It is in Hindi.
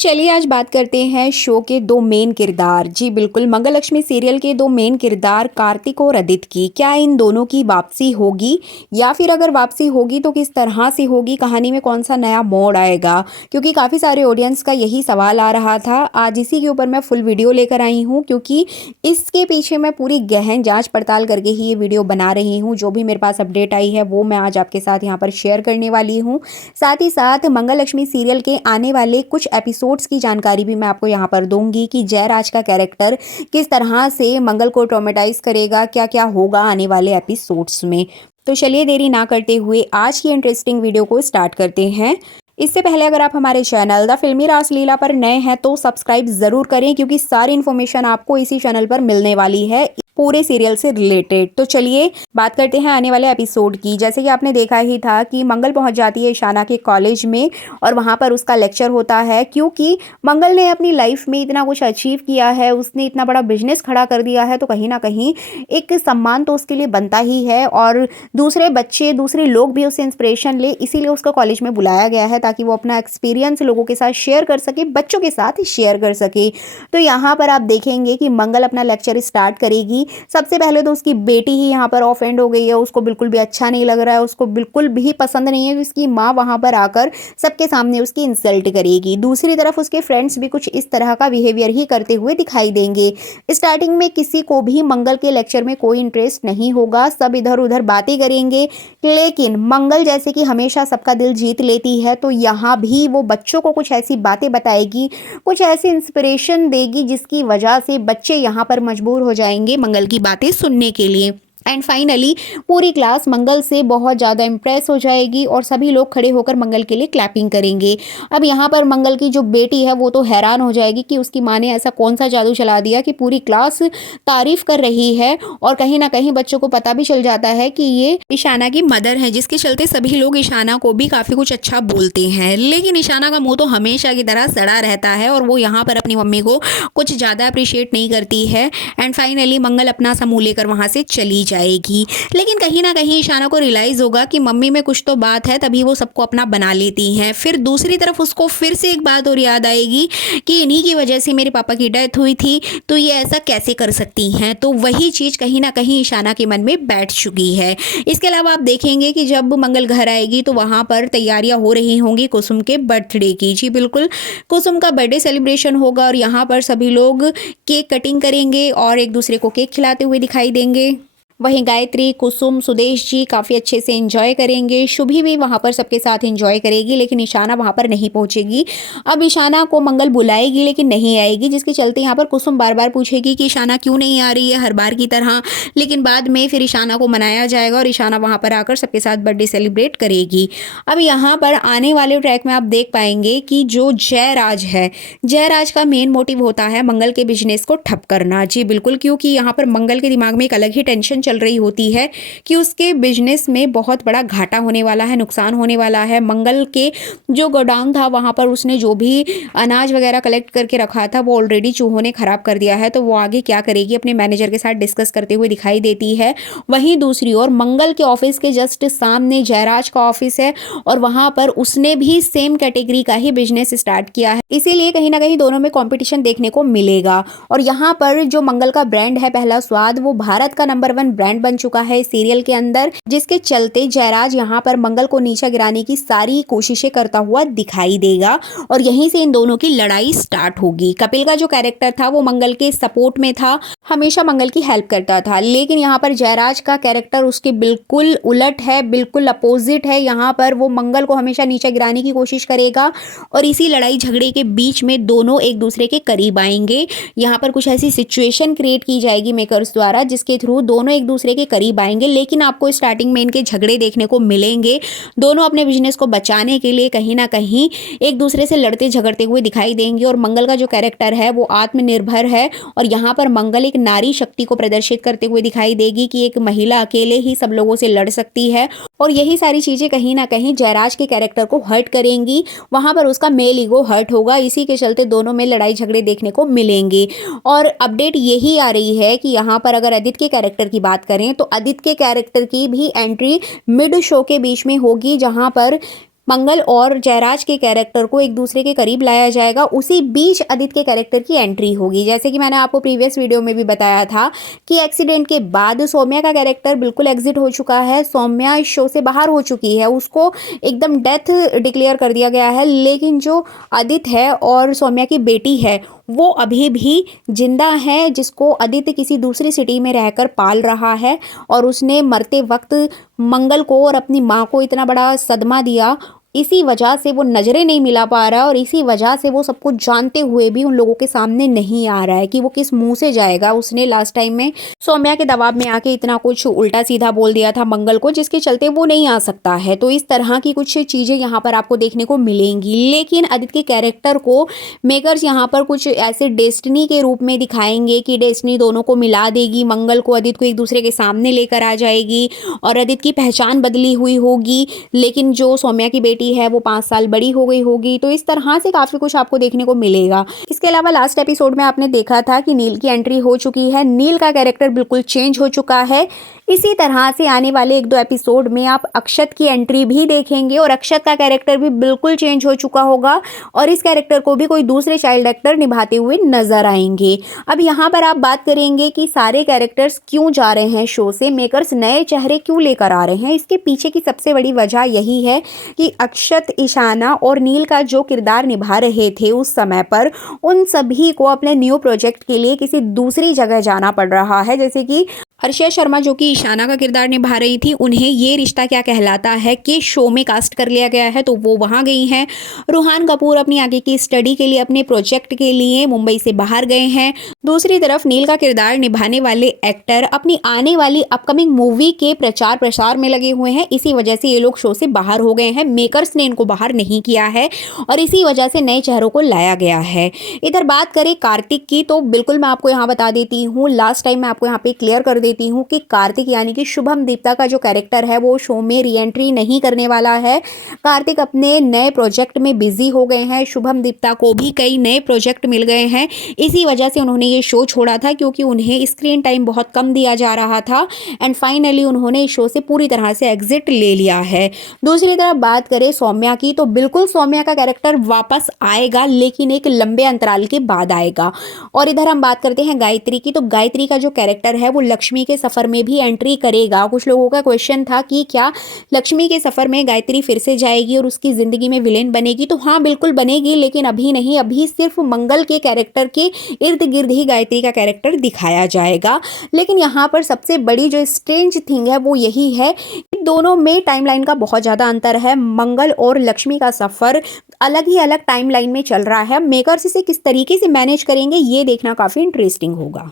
चलिए आज बात करते हैं शो के दो मेन किरदार। जी बिल्कुल, मंगल लक्ष्मी सीरियल के दो मेन किरदार कार्तिक और अदिति की। क्या इन दोनों की वापसी होगी या फिर अगर वापसी होगी तो किस तरह से होगी, कहानी में कौन सा नया मोड़ आएगा? क्योंकि काफ़ी सारे ऑडियंस का यही सवाल आ रहा था। आज इसी के ऊपर मैं फुल वीडियो लेकर आई हूँ, क्योंकि इसके पीछे मैं पूरी गहन जाँच पड़ताल करके ही ये वीडियो बना रही हूँ। जो भी मेरे पास अपडेट आई है वो मैं आज आपके साथ यहाँ पर शेयर करने वाली हूँ। साथ ही साथ मंगल लक्ष्मी सीरियल के आने वाले कुछ एपिसोड्स की जानकारी भी मैं आपको यहाँ पर दूंगी कि जयराज का कैरेक्टर किस तरह से मंगल को ट्रॉमेटाइज करेगा, क्या क्या होगा आने वाले एपिसोड्स में। तो चलिए देरी ना करते हुए आज की इंटरेस्टिंग वीडियो को स्टार्ट करते हैं। इससे पहले अगर आप हमारे चैनल द फिल्मी रासलीला पर नए हैं तो सब्सक्राइब जरूर करें, क्योंकि सारी इन्फॉर्मेशन आपको इसी चैनल पर मिलने वाली है पूरे सीरियल से रिलेटेड। तो चलिए बात करते हैं आने वाले एपिसोड की। जैसे कि आपने देखा ही था कि मंगल पहुंच जाती है ईशाना के कॉलेज में और वहां पर उसका लेक्चर होता है, क्योंकि मंगल ने अपनी लाइफ में इतना कुछ अचीव किया है, उसने इतना बड़ा बिजनेस खड़ा कर दिया है, तो कहीं ना कहीं एक सम्मान तो उसके लिए बनता ही है। और दूसरे बच्चे, दूसरे लोग भी उससे इंस्पिरेशन ले, इसीलिए उसको कॉलेज में बुलाया गया है ताकि वो अपना एक्सपीरियंस लोगों के साथ शेयर कर सके, बच्चों के साथ शेयर कर सके। तो यहाँ पर आप देखेंगे कि मंगल अपना लेक्चर स्टार्ट करेगी। सबसे पहले तो उसकी बेटी ही यहाँ पर ऑफेंड हो गई है, उसको बिल्कुल भी अच्छा नहीं लग रहा है, उसको बिल्कुल भी पसंद नहीं है कि उसकी माँ वहाँ पर आकर सबके सामने उसकी इंसल्ट करेगी। दूसरी तरफ उसके फ्रेंड्स भी कुछ इस तरह का बिहेवियर ही करते हुए दिखाई देंगे। स्टार्टिंग में किसी को भी मंगल के लेक्चर में कोई इंटरेस्ट नहीं होगा, सब इधर उधर बातें करेंगे, लेकिन मंगल जैसे कि हमेशा सबका दिल जीत लेती है, तो यहाँ भी वो बच्चों को कुछ ऐसी बातें बताएगी, कुछ ऐसी इंस्पिरेशन देगी जिसकी वजह से बच्चे यहाँ पर मजबूर हो जाएंगे मंगल की बातें सुनने के लिए। एंड फाइनली पूरी क्लास मंगल से बहुत ज़्यादा इम्प्रेस हो जाएगी और सभी लोग खड़े होकर मंगल के लिए क्लैपिंग करेंगे। अब यहाँ पर मंगल की जो बेटी है वो तो हैरान हो जाएगी कि उसकी माँ ने ऐसा कौन सा जादू चला दिया कि पूरी क्लास तारीफ कर रही है। और कहीं ना कहीं बच्चों को पता भी चल जाता है कि ये ईशाना की मदर है, जिसके चलते सभी लोग ईशाना को भी काफ़ी कुछ अच्छा बोलते हैं। लेकिन ईशाना का मुँह तो हमेशा की तरह सड़ा रहता है और वो यहाँ पर अपनी मम्मी को कुछ ज़्यादा अप्रिशिएट नहीं करती है। एंड फाइनली मंगल अपना समूह लेकर वहाँ से चली जाएगी। लेकिन कहीं ना कहीं ईशाना को रियलाइज होगा कि मम्मी में कुछ तो बात है, तभी वो सबको अपना बना लेती हैं। फिर दूसरी तरफ उसको फिर से एक बात और याद आएगी कि इन्हीं की वजह से मेरे पापा की डेथ हुई थी, तो ये ऐसा कैसे कर सकती हैं। तो वही चीज़ कहीं ना कहीं ईशाना के मन में बैठ चुकी है। इसके अलावा आप देखेंगे कि जब मंगल घर आएगी तो वहाँ पर तैयारियाँ हो रही होंगी कुसुम के बर्थडे की। जी बिल्कुल, कुसुम का बर्थडे सेलिब्रेशन होगा और यहाँ पर सभी लोग केक कटिंग करेंगे और एक दूसरे को केक खिलाते हुए दिखाई देंगे। वहीं गायत्री, कुसुम, सुदेश जी काफ़ी अच्छे से एंजॉय करेंगे। शुभी भी वहाँ पर सबके साथ एंजॉय करेगी, लेकिन ईशाना वहाँ पर नहीं पहुँचेगी। अब ईशाना को मंगल बुलाएगी लेकिन नहीं आएगी, जिसके चलते यहाँ पर कुसुम बार बार पूछेगी कि ईशाना क्यों नहीं आ रही है हर बार की तरह। लेकिन बाद में फिर ईशाना को मनाया जाएगा और ईशाना वहाँ पर आकर सबके साथ बर्थडे सेलिब्रेट करेगी। अब यहाँ पर आने वाले ट्रैक में आप देख पाएंगे कि जो जयराज है, जयराज का मेन मोटिव होता है मंगल के बिजनेस को ठप करना। जी बिल्कुल, क्योंकि यहाँ पर मंगल के दिमाग में एक अलग ही टेंशन चल रही होती है कि उसके बिजनेस में बहुत बड़ा घाटा होने वाला है, नुकसान होने वाला है। मंगल के जो गोडाउन था वहां पर उसने जो भी अनाज वगैरह कलेक्ट करके रखा था वो ऑलरेडी चूहों ने खराब कर दिया है, तो वो आगे क्या करेगी अपने मैनेजर के साथ डिस्कस करते हुए दिखाई देती है। वहीं दूसरी ओर मंगल के ऑफिस के जस्ट सामने जयराज का ऑफिस है और वहां पर उसने भी सेम कैटेगरी का ही बिजनेस स्टार्ट किया है, इसीलिए कहीं ना कहीं दोनों में कॉम्पिटिशन देखने को मिलेगा। और यहाँ पर जो मंगल का ब्रांड है पहला स्वाद, वो भारत का नंबर 1 ब्रांड बन चुका है सीरियल के अंदर, जिसके चलते जयराज यहाँ पर मंगल को नीचे गिराने की सारी कोशिशें करता हुआ दिखाई देगा और यहीं से इन दोनों की लड़ाई स्टार्ट होगी। कपिल का जो कैरेक्टर था वो मंगल के सपोर्ट में था, हमेशा मंगल की हेल्प करता था, लेकिन यहाँ पर जयराज का कैरेक्टर उसके बिल्कुल उलट है, बिल्कुल अपोजिट है। यहाँ पर वो मंगल को हमेशा नीचे गिराने की कोशिश करेगा और इसी लड़ाई झगड़े के बीच में दोनों एक दूसरे के करीब आएंगे। यहाँ पर कुछ ऐसी सिचुएशन क्रिएट की जाएगी मेकर्स द्वारा जिसके थ्रू दोनों एक दूसरे के करीब आएंगे, लेकिन आपको स्टार्टिंग में इनके झगड़े देखने को मिलेंगे। दोनों अपने बिजनेस को बचाने के लिए कहीं ना कहीं एक दूसरे से लड़ते झगड़ते हुए दिखाई देंगे। और मंगल का जो कैरेक्टर है वो आत्मनिर्भर है और यहाँ पर मंगल एक नारी शक्ति को प्रदर्शित करते हुए दिखाई देगी कि एक महिला अकेले ही सब लोगों से लड़ सकती है। और यही सारी चीजें कहीं ना कहीं जयराज के कैरेक्टर को हर्ट करेंगी, वहां पर उसका मेल ईगो हर्ट होगा, इसी के चलते दोनों में लड़ाई झगड़े देखने को मिलेंगे। और अपडेट यही आ रही है कि यहाँ पर अगर अदिति के कैरेक्टर की बात करें तो अदिति के कैरेक्टर की भी एंट्री मिड शो के बीच में होगी, जहां पर मंगल और जयराज के कैरेक्टर को एक दूसरे के करीब लाया जाएगा, उसी बीच आदित्य के कैरेक्टर की एंट्री होगी। जैसे कि मैंने आपको प्रीवियस वीडियो में भी बताया था कि एक्सीडेंट के बाद सौम्या का कैरेक्टर बिल्कुल एग्जिट हो चुका है, सौम्या इस शो से बाहर हो चुकी है, उसको एकदम डेथ डिक्लेयर कर दिया गया है। लेकिन जो आदित्य है और सौम्या की बेटी है वो अभी भी जिंदा है, जिसको आदित्य किसी दूसरी सिटी में रहकर पाल रहा है और उसने मरते वक्त मंगल को और अपनी माँ को इतना बड़ा सदमा दिया, इसी वजह से वो नज़रें नहीं मिला पा रहा है और इसी वजह से वो सब कुछ जानते हुए भी उन लोगों के सामने नहीं आ रहा है कि वो किस मुंह से जाएगा। उसने लास्ट टाइम में सौम्या के दबाव में आके इतना कुछ उल्टा सीधा बोल दिया था मंगल को, जिसके चलते वो नहीं आ सकता है। तो इस तरह की कुछ चीज़ें यहाँ पर आपको देखने को मिलेंगी। लेकिन आदित्य के कैरेक्टर को मेकर्स यहाँ पर कुछ ऐसे डेस्टिनी के रूप में दिखाएंगे कि डेस्टिनी दोनों को मिला देगी, मंगल को आदित्य को एक दूसरे के सामने लेकर आ जाएगी और आदित्य की पहचान बदली हुई होगी, लेकिन जो सौम्या की बेटी है वो 5 साल बड़ी हो गई होगी। तो इस तरह से काफी कुछ आपको देखने को मिलेगा। इसके अलावा लास्ट एपिसोड में आपने देखा था कि नील की एंट्री हो चुकी है, नील का कैरेक्टर बिल्कुल चेंज हो चुका है। इसी तरह से आने वाले 1-2 एपिसोड में आप अक्षत की एंट्री भी देखेंगे और अक्षत का कैरेक्टर भी बिल्कुल चेंज हो चुका होगा और इस कैरेक्टर को भी कोई दूसरे चाइल्ड एक्टर निभाते हुए नजर आएंगे। अब यहाँ पर आप बात करेंगे कि सारे कैरेक्टर्स क्यों जा रहे हैं शो से, मेकर्स नए चेहरे क्यों लेकर आ रहे हैं। इसके पीछे की सबसे बड़ी वजह यही है कि अक्षत, ईशाना और नील का जो किरदार निभा रहे थे उस समय पर, उन सभी को अपने न्यू प्रोजेक्ट के लिए किसी दूसरी जगह जाना पड़ रहा है। जैसे कि अर्शिया शर्मा जो कि ईशाना का किरदार निभा रही थी, उन्हें ये रिश्ता क्या कहलाता है कि शो में कास्ट कर लिया गया है, तो वो वहाँ गई हैं। रूहान कपूर अपनी आगे की स्टडी के लिए, अपने प्रोजेक्ट के लिए मुंबई से बाहर गए हैं। दूसरी तरफ नील का किरदार निभाने वाले एक्टर अपनी आने वाली अपकमिंग मूवी के प्रचार प्रसार में लगे हुए हैं। इसी वजह से ये लोग शो से बाहर हो गए हैं, मेकर्स ने इनको बाहर नहीं किया है और इसी वजह से नए चेहरों को लाया गया है। इधर बात करें कार्तिक की, तो बिल्कुल मैं आपको यहाँ बता देती हूँ, लास्ट टाइम मैं आपको यहाँ पे क्लियर कर देती हूँ कि कार्तिक यानी कि शुभम दीप्ता का जो कैरेक्टर है वो शो में री एंट्री नहीं करने वाला है। कार्तिक अपने नए प्रोजेक्ट में बिजी हो गए हैं, शुभम दीप्ता को भी कई नए प्रोजेक्ट मिल गए हैं। इसी वजह से उन्होंने ये शो छोड़ा था, क्योंकि उन्हें स्क्रीन टाइम बहुत कम दिया जा रहा था एंड फाइनली उन्होंने इस शो से पूरी तरह से एग्जिट ले लिया है। दूसरी तरफ बात करें सौम्या की, तो बिल्कुल सौम्या का कैरेक्टर वापस आएगा, लेकिन एक लंबे अंतराल के बाद आएगा। और इधर हम बात करते हैं गायत्री की, तो गायत्री का जो कैरेक्टर है वो लक्ष्मी के सफर में भी एंट्री करेगा। कुछ लोगों का क्वेश्चन था कि क्या लक्ष्मी के सफर में गायत्री फिर से जाएगी और उसकी जिंदगी में विलेन बनेगी, तो हाँ बिल्कुल बनेगी, लेकिन अभी नहीं, अभी सिर्फ मंगल के कैरेक्टर के इर्द गिर्द ही गायत्री का कैरेक्टर दिखाया जाएगा। लेकिन यहाँ पर सबसे बड़ी जो स्ट्रेंज थिंग है वो यही है कि दोनों में टाइमलाइन का बहुत ज़्यादा अंतर है। मंगल और लक्ष्मी का सफ़र अलग ही अलग टाइमलाइन में चल रहा है। मेकर्स इसे किस तरीके से मैनेज करेंगे ये देखना काफ़ी इंटरेस्टिंग होगा।